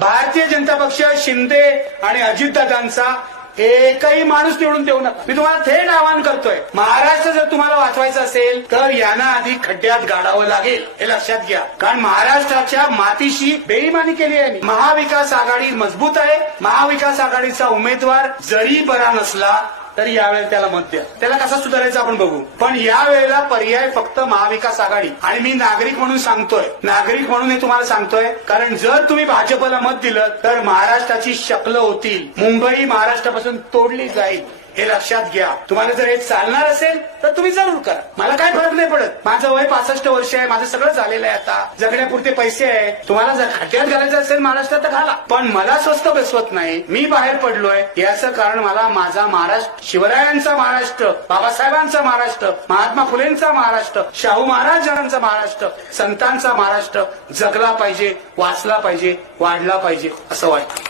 भारतीय जनता पक्ष शिंदे आणि अजितदादांचा एकही माणूस निवडून देऊ नका. मी तुम्हाला थेट आवाहन करतोय, महाराष्ट्र जर तुम्हाला वाचवायचं असेल तर यांना आधी खड्ड्यात गाडावं लागेल, हे लक्षात घ्या. कारण महाराष्ट्राच्या मातीशी बेईमानी केली आहे. महाविकास आघाडी मजबूत आहे. महाविकास आघाडीचा उमेदवार जरी बरा नसला तर यावेळेला त्याला मत द्या. त्याला कसा सुधारायचा आपण बघू. पण यावेळेला पर्याय फक्त महाविकास आघाडी. आणि मी नागरिक म्हणून सांगतोय, नागरिक म्हणून हे तुम्हाला सांगतोय, कारण जर तुम्ही भाजपला मत दिलं तर महाराष्ट्राची शकलं होतील. मुंबई महाराष्ट्रापासून तोडली जाईल, हे लक्षात घ्या. तुम्हाला जर हे चालणार असेल तर तुम्ही जरूर करा. मला काय फरक नाही पडत. माझं वय 65 वर्ष आहे. माझं सगळं झालेलं आहे. आता जगण्यापुरते पैसे आहे. तुम्हाला जर खड्ड्यात घालायचं असेल महाराष्ट्रात तर घाला, पण मला स्वस्त बसवत नाही. मी बाहेर पडलोय याचं कारण मला माझा महाराष्ट्र, शिवरायांचा महाराष्ट्र, बाबासाहेबांचा महाराष्ट्र, महात्मा फुलेंचा महाराष्ट्र, शाहू महाराजांचा महाराष्ट्र, संतांचा महाराष्ट्र जगला पाहिजे, वाचला पाहिजे, वाढला पाहिजे असं वाटतं.